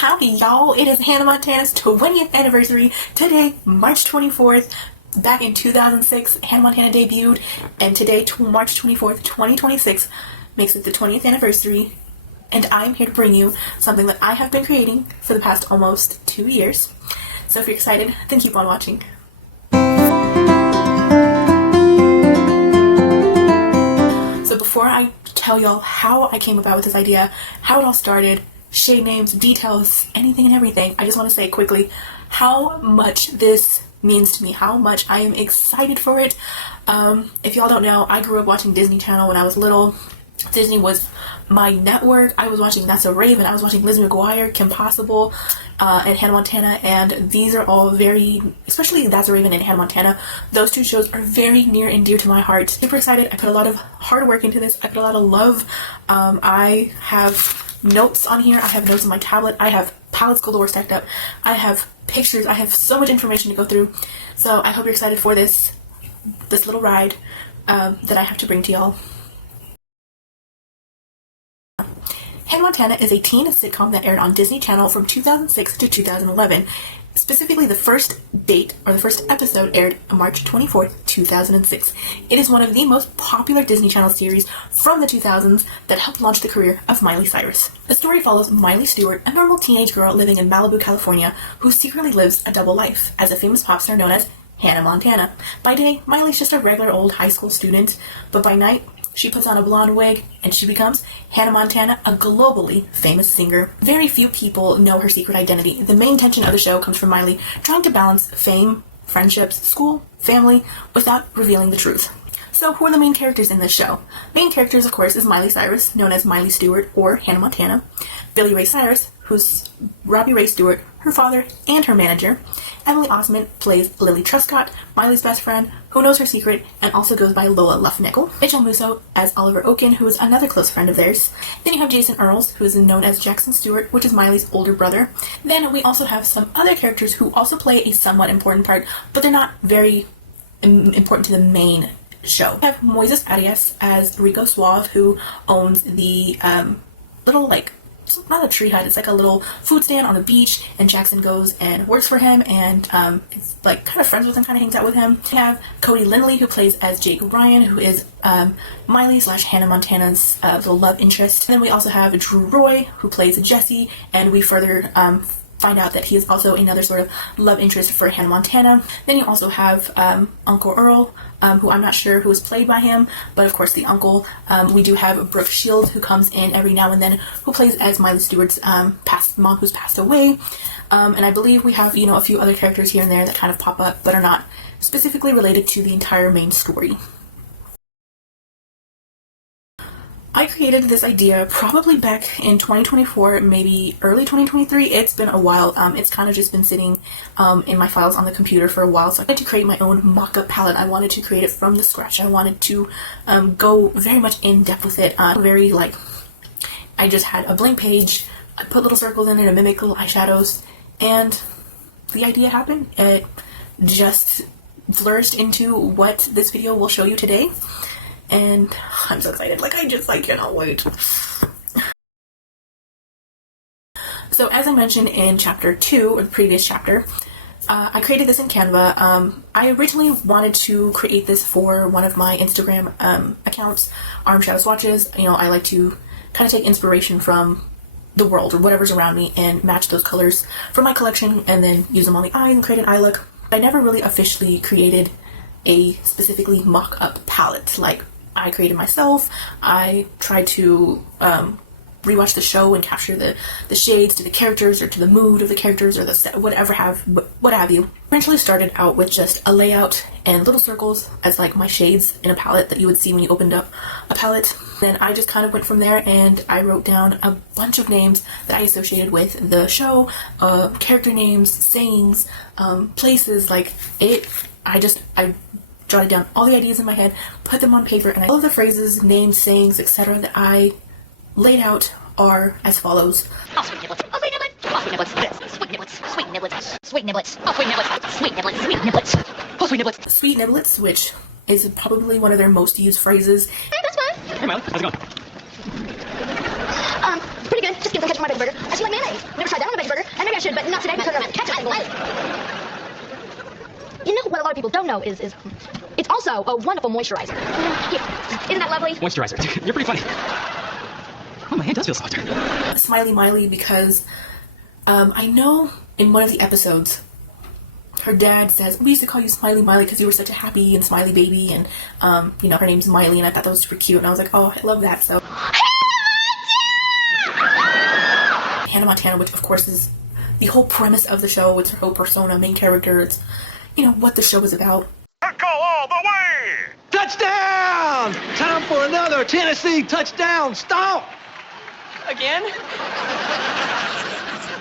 Howdy y'all, it is Hannah Montana's 20th anniversary today, March 24th. Back in 2006, Hannah Montana debuted, and today, March 24th, 2026, makes it the 20th anniversary, and I'm here to bring you something that I have been creating for the past almost 2 years. So if you're excited, then keep on watching. So before I tell y'all how I came about with this idea, how it all started, shade names, details, anything and everything, I just want to say quickly how much this means to me, how much I am excited for it. If y'all don't know, I grew up watching Disney Channel when I was little. Disney was my network. I was watching That's a Raven, I was watching Lizzie McGuire, Kim Possible, and Hannah Montana, and these are all very, especially That's a Raven and Hannah Montana, those two shows are very near and dear to my heart. Super excited. I put a lot of hard work into this. I put a lot of love. I have notes on here. I have notes on my tablet. I have palettes galore stacked up. I have pictures. I have so much information to go through. So I hope you're excited for this little ride that I have to bring to y'all. Hannah Montana is a teen sitcom that aired on Disney Channel from 2006 to 2011. Specifically, the first date, or the first episode, aired on March 24th, 2006. It is one of the most popular Disney Channel series from the 2000s that helped launch the career of Miley Cyrus. The story follows Miley Stewart, a normal teenage girl living in Malibu, California, who secretly lives a double life as a famous pop star known as Hannah Montana. By day, Miley's just a regular old high school student, but by night, she puts on a blonde wig and she becomes Hannah Montana, a globally famous singer. Very few people know her secret identity. The main tension of the show comes from Miley trying to balance fame, friendships, school, family, without revealing the truth. So who are the main characters in this show? Main characters, of course, is Miley Cyrus, known as Miley Stewart or Hannah Montana. Billy Ray Cyrus, who's Robbie Ray Stewart, her father and her manager. Emily Osment plays Lily Truscott, Miley's best friend, who knows her secret and also goes by Lola Luffnickel. Mitchell Musso as Oliver Oaken, who is another close friend of theirs. Then you have Jason Earls, who is known as Jackson Stewart, which is Miley's older brother. Then we also have some other characters who also play a somewhat important part, but they're not very important to the main show. We have Moises Arias as Rico Suave, who owns the little, like, it's not a tree hut, it's like a little food stand on the beach, and Jackson goes and works for him, and it's like kind of friends with him, kind of hangs out with him. We have Cody Lindley, who plays as Jake Ryan, who is Miley / Hannah Montana's little love interest. And then we also have Drew Roy, who plays Jesse, and we further find out that he is also another sort of love interest for Hannah Montana. Then you also have Uncle Earl, who I'm not sure who is played by him, but of course the uncle. We do have Brooke Shields, who comes in every now and then, who plays as Miley Stewart's past mom, who's passed away. And I believe we have, a few other characters here and there that kind of pop up, but are not specifically related to the entire main story. I created this idea probably back in 2024, maybe early 2023. It's been a while. It's kind of just been sitting in my files on the computer for a while. So I wanted to create my own mock-up palette. I wanted to create it from the scratch. I wanted to go very much in depth with it. I just had a blank page. I put little circles in it to mimic little eyeshadows, and the idea happened. It just flourished into what this video will show you today. And I'm so excited, I cannot wait. So as I mentioned in chapter 2, or the previous chapter, I created this in Canva. I originally wanted to create this for one of my Instagram accounts, eyeshadow Swatches. I like to kind of take inspiration from the world or whatever's around me and match those colors from my collection and then use them on the eyes and create an eye look. I never really officially created a specifically mock-up palette like I created myself. I tried to rewatch the show and capture the shades to the characters or to the mood of the characters or the set, what have you. Eventually started out with just a layout and little circles as like my shades in a palette that you would see when you opened up a palette. Then I just kind of went from there and I wrote down a bunch of names that I associated with the show, character names, sayings, places, I jotted down all the ideas in my head, put them on paper, and all of the phrases, names, sayings, etc. that I laid out are as follows. Oh, sweet niblets. Oh, sweet niblets. Oh, sweet niblets. Sweet niblets. Sweet niblets. Sweet niblets. Oh, sweet niblets. Sweet niblets. Sweet niblets. Oh, sweet niblets. Sweet niblets, which is probably one of their most used phrases. Hey, that's fine. Hey, Mel. How's it going? Pretty good. Just give the ketchup on my veggie burger. I just like mayonnaise. Never tried that on a veggie burger. Not today. Turn around. Catch it. You know what a lot of people don't know is it's also a wonderful moisturizer. Yeah. Isn't that lovely? Moisturizer. You're pretty funny. Oh, my hand does feel softer. Smiley Miley because I know in one of the episodes her dad says, we used to call you Smiley Miley because you were such a happy and smiley baby, and you know, her name's Miley, and I thought that was super cute, and I was like, oh, I love that. So Hannah Montana, which of course is the whole premise of the show. It's her whole persona, main character. It's, you know, what the show is about. Go all the way! Touchdown! Time for another Tennessee touchdown stomp! Again?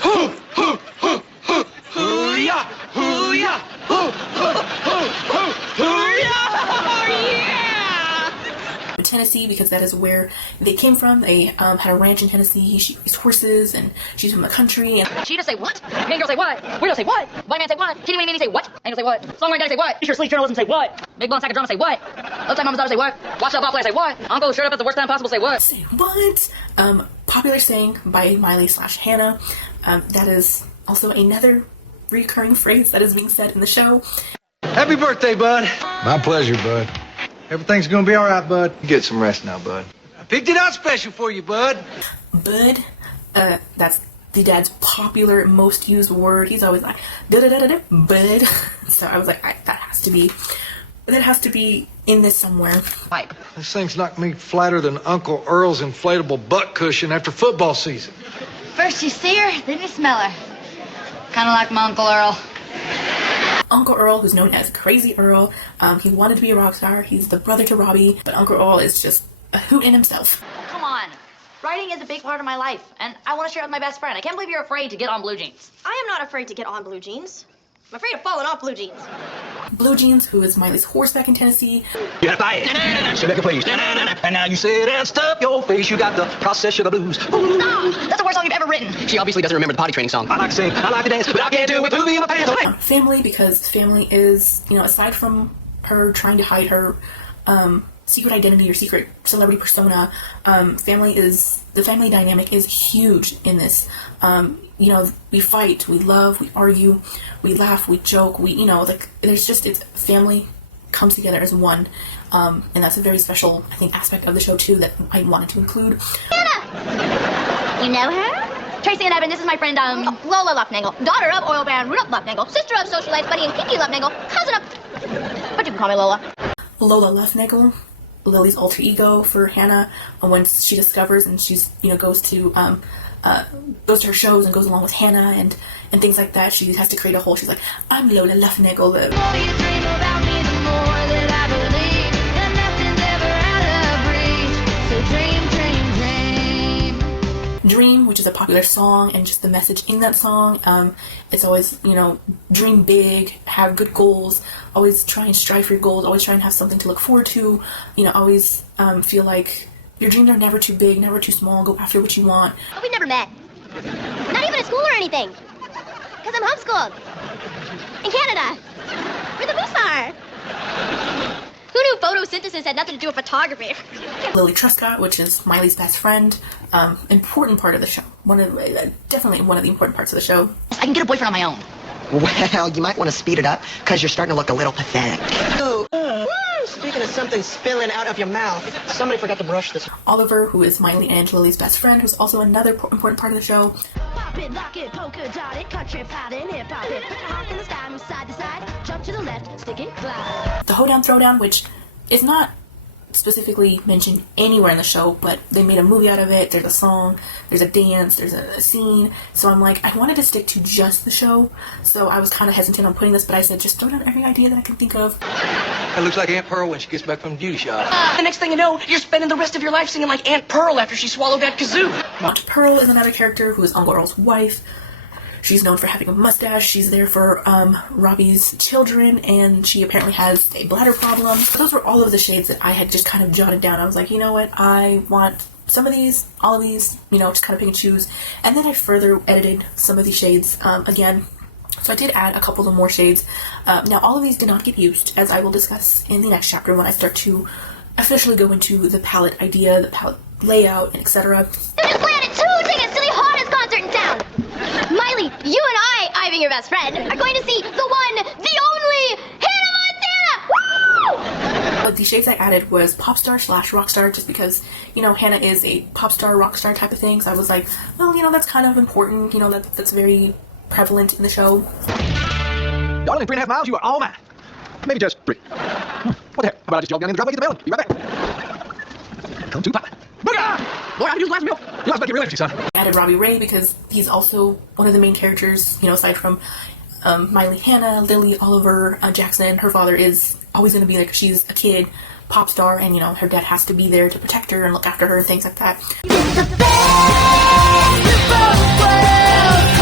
Hoo, hoo, hoo, hoo, hoo-yah, hoo-yah, hoo, hoo, hoo, hoo, hoo-yah! Yeah! Tennessee, because that is where they came from. They had a ranch in Tennessee. She raised horses, and she's from the country. And Cheetah say what? Mean girl say what? Weirdo say what? White man say what? Kitty Winnie Minnie say what? Angel say what? Songwriter daddy say what? Teacher sleep journalism say what? Big blonde sack of drama say what? Low time mama's daughter say what? Watch out, player say what? Uncle who showed up at the worst time possible say what? say what? Popular saying by Miley / Hannah. That is also another recurring phrase that is being said in the show. Happy birthday, bud. My pleasure, bud. Everything's gonna be all right, bud. You get some rest now, bud. I picked it out special for you, bud. Bud, that's the dad's popular, most used word. He's always like, da-da-da-da-da, bud. So I was like, that has to be in this somewhere. Pipe. This thing's knocked me flatter than Uncle Earl's inflatable butt cushion after football season. First you see her, then you smell her. Kinda like my Uncle Earl. Uncle Earl, who's known as Crazy Earl, he wanted to be a rock star. He's the brother to Robbie, but Uncle Earl is just a hoot in himself. Come on. Writing is a big part of my life, and I want to share it with my best friend. I can't believe you're afraid to get on blue jeans. I am not afraid to get on blue jeans. I'm afraid of falling off blue jeans. Blue Jeans, who is Miley's horse back in Tennessee. You gotta buy it. So make it please. And now you sit and stuff your face. You got the process of the blues. Stop! That's the worst song you've ever written. She obviously doesn't remember the potty training song. I like to sing, I like to dance, but I can't do it. Poopy in my pants. Family, because family is, you know, aside from her trying to hide her secret identity or secret celebrity persona, the family dynamic is huge in this. You know, we fight, we love, we argue, we laugh, we joke, you know, like, it's family comes together as one. And that's a very special, I think, aspect of the show too that I wanted to include. Anna! You know her? Tracy and Evan, this is my friend, Lola Luffnagel, daughter of oil baron Rudolph Luffnagel, sister of socialite Buddy and Kiki Luffnagel, cousin of... What do you call me, Lola? Lola Luffnagel, Lily's alter ego for Hannah, when she discovers and she's, you know, goes to her shows and goes along with Hannah and things like that. She has to create a whole, she's like, I'm Lola Luffnagel. The more you dream about me, the more that I believe that nothing's ever out of reach. So dream, dream, dream. Dream, which is a popular song, and just the message in that song, it's always, you know, dream big, have good goals, always try and strive for your goals, always try and have something to look forward to, you know, always feel like your dreams are never too big, never too small, go after what you want. But we never met. Not even at school or anything. Because I'm homeschooled. In Canada. Where the moose are. Who knew photosynthesis had nothing to do with photography? Lily Truscott, which is Miley's best friend, important part of the show. Definitely one of the important parts of the show. I can get a boyfriend on my own. Well, you might want to speed it up, because you're starting to look a little pathetic. Speaking of something spilling out of your mouth, somebody forgot to brush this. Oliver, who is Miley and Lily's best friend, who's also another important part of the show. Pop it, lock it, polka dot it, country pattern, hip hop it, put your heart in the sky, move side to side, jump to the left, stick it, glide. The Hoedown Throwdown, which is not specifically mentioned anywhere in the show, but they made a movie out of it. There's a song, there's a dance, there's a scene. So I'm like, I wanted to stick to just the show, so I was kind of hesitant on putting this, but I said, just throw down every idea that I can think of. That looks like Aunt Pearl when she gets back from the beauty shop. The next thing you know, you're spending the rest of your life singing like Aunt Pearl after she swallowed that kazoo. Aunt Pearl is another character who is Uncle Earl's wife. She's known for having a mustache. She's there for Robbie's children, and she apparently has a bladder problem. Those were all of the shades that I had just kind of jotted down. I was like, you know what? I want some of these, all of these, you know, just kind of pick and choose. And then I further edited some of these shades again. So I did add a couple of more shades. Now, all of these did not get used, as I will discuss in the next chapter when I start to officially go into the palette idea, the palette layout, and etc. This is Planet 2 taking a silly hottest concert in town. Miley, you and I best friend, are going to see the one, the only, Hannah Montana! Woo! But the shades I added was pop star / rock star, just because, you know, Hannah is a pop star, rock star type of thing. So I was like, well, you know, that's kind of important. You know, that's very prevalent in the show. Y'all only 3.5 miles, you are all mine. Maybe just 3. What the heck? How about I just jog down in the driveway to the mail? Be right back. Come to Papa. Booga! Boy, I use the last milk. You guys better get real interested, son. I added Robbie Ray because he's also one of the main characters, you know, aside from Miley, Hannah, Lily, Oliver, Jackson. Her father is always going to be like, she's a kid pop star, and, you know, her dad has to be there to protect her and look after her and things like that.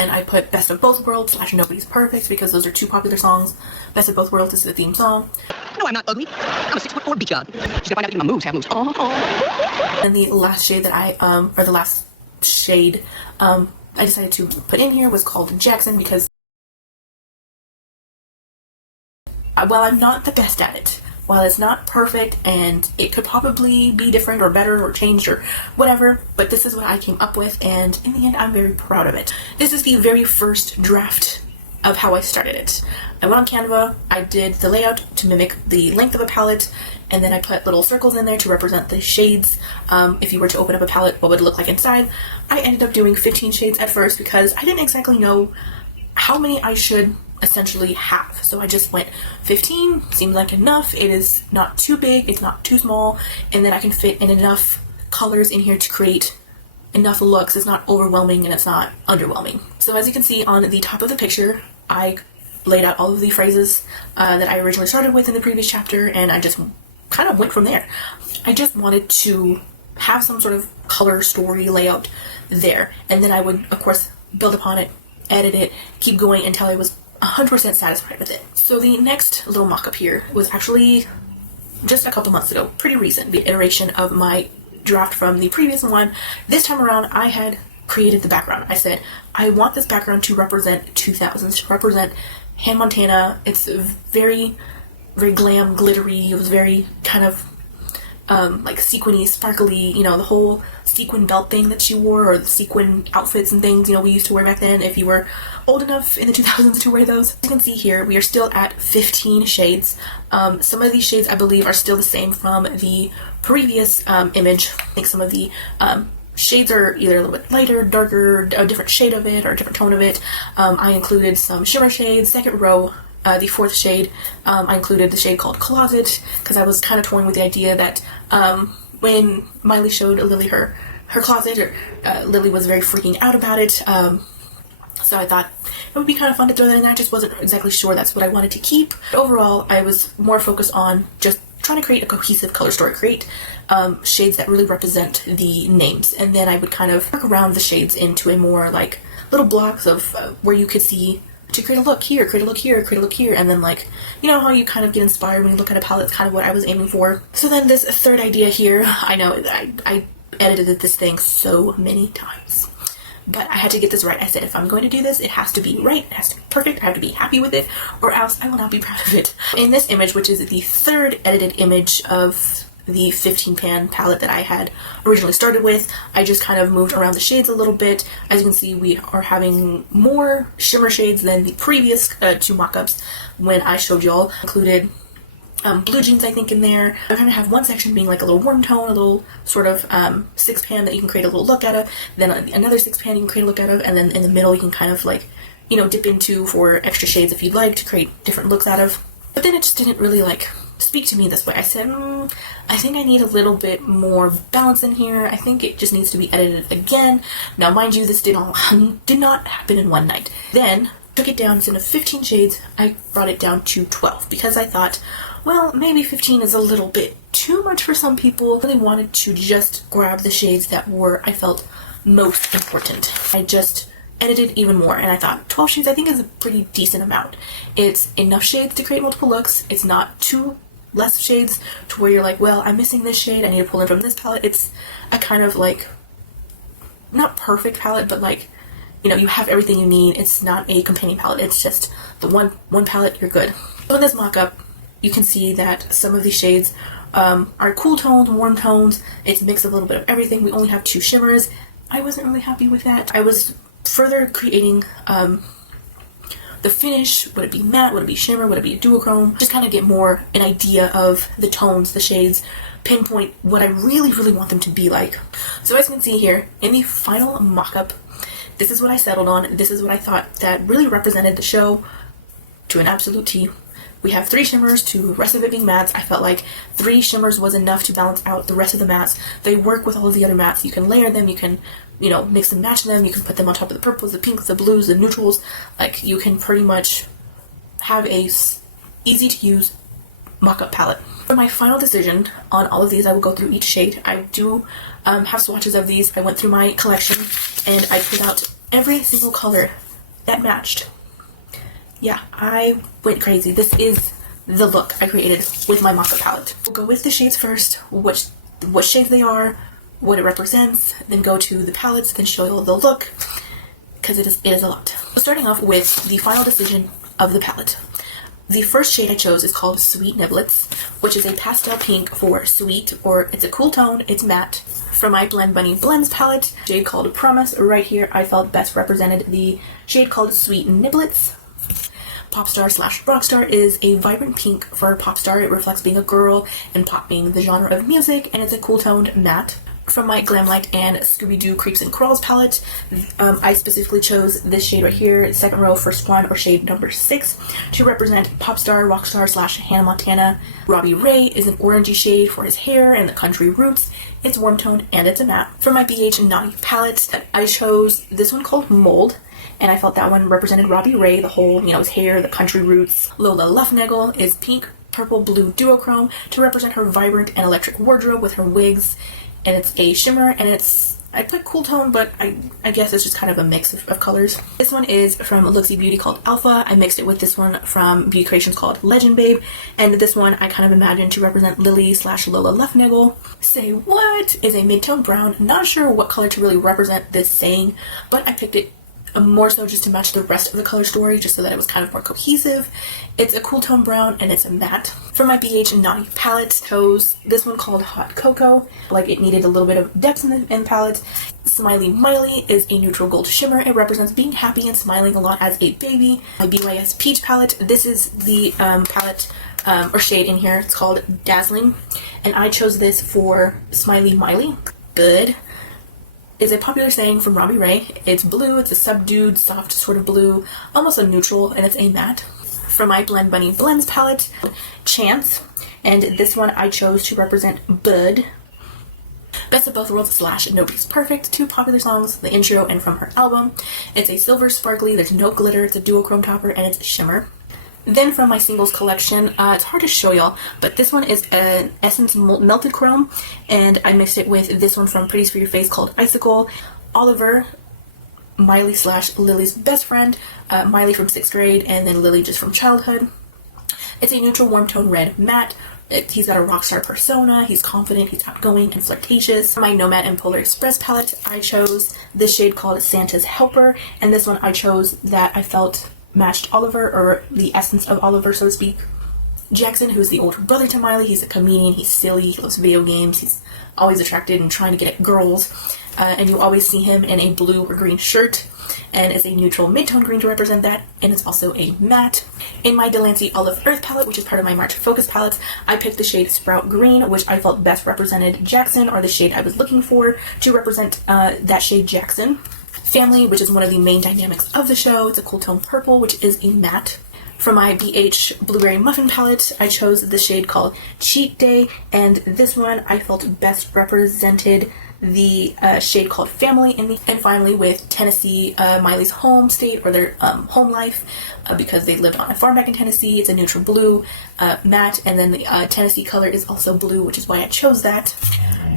And I put Best of Both Worlds / Nobody's Perfect because those are 2 popular songs. Best of Both Worlds is the theme song. No, I'm not ugly. I'm a 6'4" beach god. She's gonna find out even my moves have moves. And the last shade that I decided to put in here was called Jackson because while I'm not the best at it, while it's not perfect and it could probably be different or better or changed or whatever, but this is what I came up with, and in the end I'm very proud of it. This is the very first draft of how I started it. I went on Canva, I did the layout to mimic the length of a palette, and then I put little circles in there to represent the shades. If you were to open up a palette, what would it look like inside? I ended up doing 15 shades at first because I didn't exactly know how many I should essentially have. So I just went 15, seems like enough. It is not too big, it's not too small, and then I can fit in enough colors in here to create enough looks. It's not overwhelming and it's not underwhelming. So as you can see on the top of the picture, I laid out all of the phrases that I originally started with in the previous chapter, and I just kind of went from there. I just wanted to have some sort of color story layout there, and then I would of course build upon it, edit it, keep going until I was 100% satisfied with it. So the next little mock-up here was actually just a couple months ago, pretty recent, the iteration of my draft from the previous one. This time around I had created the background. I said, I want this background to represent 2000s, to represent Hannah Montana. It's very, very glam, glittery. It was very kind of like sequiny, sparkly, you know, the whole sequin belt thing that she wore, or the sequin outfits and things, you know, we used to wear back then if you were old enough in the 2000s to wear those. As you can see here, we are still at 15 shades. Some of these shades I believe are still the same from the previous image. I think some of the shades are either a little bit lighter, darker, a different shade of it, or a different tone of it. I included some shimmer shades. Second row, the 4th shade, I included the shade called Closet, because I was kind of toying with the idea that when Miley showed Lily her closet, Lily was very freaking out about it. So I thought it would be kind of fun to throw that in there. I just wasn't exactly sure that's what I wanted to keep. Overall, I was more focused on just trying to create a cohesive color story, create shades that really represent the names, and then I would kind of work around the shades into a more like little blocks of where you could see to create a look here, create a look here, create a look here, and then like, you know how you kind of get inspired when you look at a palette. It's kind of what I was aiming for. So then this third idea here, I know I edited this thing so many times, but I had to get this right. I said, if I'm going to do this, it has to be right, it has to be perfect, I have to be happy with it, or else I will not be proud of it. In this image, which is the 3rd edited image of the 15 pan palette that I had originally started with, I just kind of moved around the shades a little bit. As you can see, we are having more shimmer shades than the previous 2 mock-ups when I showed y'all. Included blue jeans, I think, in there. I'm going to have one section being like a little warm tone, a little sort of 6 pan that you can create a little look out of, then another 6 pan you can create a look out of, and then in the middle you can kind of like, you know, dip into for extra shades if you'd like to create different looks out of. But then it just didn't really like speak to me this way. I said, I think I need a little bit more balance in here. I think it just needs to be edited again. Now, mind you, this did not happen in one night. Then took it down. Instead of 15 shades, I brought it down to 12 because I thought, well, maybe 15 is a little bit too much for some people. I really wanted to just grab the shades that were, I felt, most important. I just edited even more, and I thought 12 shades I think is a pretty decent amount. It's enough shades to create multiple looks. It's not too less shades to where you're like, well, I'm missing this shade, I need to pull in from this palette. It's a kind of like, not perfect palette, but like, you know, you have everything you need. It's not a companion palette, it's just the one palette, you're good. So in this mock-up, you can see that some of these shades are cool tones, warm tones. It's a mix of a little bit of everything. We only have 2 shimmers. I wasn't really happy with that. I was further creating the finish. Would it be matte? Would it be shimmer? Would it be a duochrome? Just kind of get more an idea of the tones, the shades, pinpoint what I really, really want them to be like. So as you can see here, in the final mock-up, this is what I settled on. This is what I thought that really represented the show to an absolute T. We have 3 shimmers to the rest of it being mattes. I felt like 3 shimmers was enough to balance out the rest of the mattes. They work with all of the other mattes. You can layer them, you can, you know, mix and match them, you can put them on top of the purples, the pinks, the blues, the neutrals. Like, you can pretty much have a easy to use mock-up palette. For my final decision on all of these, I will go through each shade. I do have swatches of these. I went through my collection and I pulled out every single color that matched. Yeah, I went crazy. This is the look I created with my mock-up palette. We'll go with the shades first, what shades they are, what it represents, then go to the palettes, then show you the look, because it is a lot. So starting off with the final decision of the palette. The first shade I chose is called Sweet Niblets, which is a pastel pink for sweet, or it's a cool tone, it's matte. From my Blend Bunny Blends palette, shade called Promise. Right here I felt best represented the shade called Sweet Niblets. Popstar slash Rockstar is a vibrant pink for Popstar. It reflects being a girl and pop being the genre of music, and it's a cool toned matte. From my Glamlight and Scooby-Doo Creeps and Crawls palette, I specifically chose this shade right here, second row, first one, or shade number 6, to represent Popstar, Rockstar slash Hannah Montana. Robbie Ray is an orangey shade for his hair and the country roots. It's warm toned and it's a matte. For my BH Naughty palette, I chose this one called Mold, and I felt that one represented Robbie Ray, the whole, you know, his hair, the country roots. Lola Luffnagel is pink, purple, blue duochrome to represent her vibrant and electric wardrobe with her wigs, and it's a shimmer, and I put cool tone, but I guess it's just kind of a mix of colors. This one is from Looksy Beauty called Alpha. I mixed it with this one from Beauty Creations called Legend Babe, and this one I kind of imagined to represent Lily slash Lola Luffnagel. Say What is a mid-tone brown. Not sure what color to really represent this saying, but I picked it more so just to match the rest of the color story, just so that it was kind of more cohesive. It's a cool tone brown and it's a matte. For my BH Naughty palette, chose this one called Hot Cocoa. Like, it needed a little bit of depth in the palette. Smiley Miley is a neutral gold shimmer. It represents being happy and smiling a lot as a baby. My BYS Peach palette, this is the palette or shade in here. It's called Dazzling, and I chose this for Smiley Miley. Good is a popular saying from Robbie Ray. It's blue, it's a subdued, soft sort of blue, almost a neutral, and it's a matte. From my Blend Bunny Blends palette, Chance, and this one I chose to represent Bud. Best of Both Worlds slash Nobody's Perfect, 2 popular songs, the intro and from her album. It's a silver sparkly, there's no glitter, it's a duochrome topper, and it's a shimmer. Then from my singles collection, it's hard to show y'all, but this one is an Essence Melted Chrome, and I mixed it with this one from Pretties for Your Face called Icicle. Oliver, Miley slash Lily's best friend, Miley from 6th grade, and then Lily just from childhood. It's a neutral warm tone red matte. He's got a rock star persona, he's confident, he's outgoing and flirtatious. For my Nomad and Polar Express palette, I chose this shade called Santa's Helper, and this one I chose that I felt matched Oliver, or the essence of Oliver, so to speak. Jackson, who's the older brother to Miley, he's a comedian, he's silly, he loves video games, he's always attracted and trying to get at girls, and you always see him in a blue or green shirt, and it's a neutral mid-tone green to represent that, and it's also a matte. In my Delancey Olive Earth palette, which is part of my March Focus palettes, I picked the shade Sprout Green, which I felt best represented Jackson, or the shade I was looking for to represent that shade Jackson. Family, which is one of the main dynamics of the show. It's a cool tone purple, which is a matte. For my BH Blueberry Muffin palette, I chose the shade called Cheat Day, and this one I felt best represented the shade called Family. And finally with Tennessee, Miley's home state, or their home life, because they lived on a farm back in Tennessee. It's a neutral blue matte, and then the Tennessee color is also blue, which is why I chose that.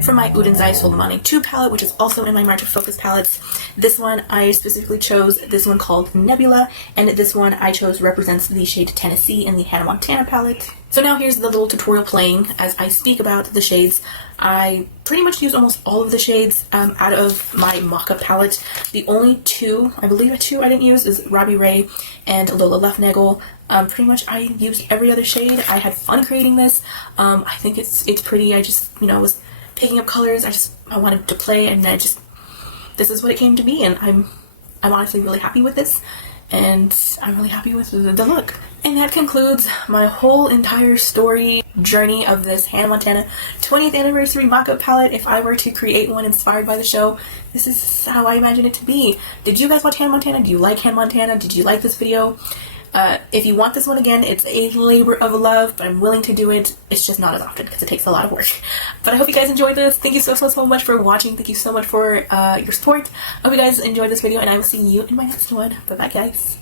For my Udenzai Soleimani 2 palette, which is also in my March of Focus palettes, this one I specifically chose this one called Nebula, and this one I chose represents the shade Tennessee in the Hannah Montana palette. So now here's the little tutorial playing as I speak about the shades. I pretty much used almost all of the shades out of my mock-up palette. The only 2, I believe 2 I didn't use is Robbie Ray and Lola Luffnagel. Pretty much I used every other shade. I had fun creating this. I think it's pretty. I just, was picking up colors. I wanted to play, and this is what it came to be, and I'm honestly really happy with this. and I'm really happy with the look. And that concludes my whole entire story journey of this Hannah Montana 20th anniversary mock-up palette. If I were to create one inspired by the show, this is how I imagine it to be. Did you guys watch Hannah Montana? Do you like Hannah Montana? Did you like this video? If you want this one again, it's a labor of love, but I'm willing to do it. It's just not as often because it takes a lot of work. But I hope you guys enjoyed this. Thank you so much for watching. Thank you so much for your support. I hope you guys enjoyed this video, and I will see you in my next one. Bye bye, guys.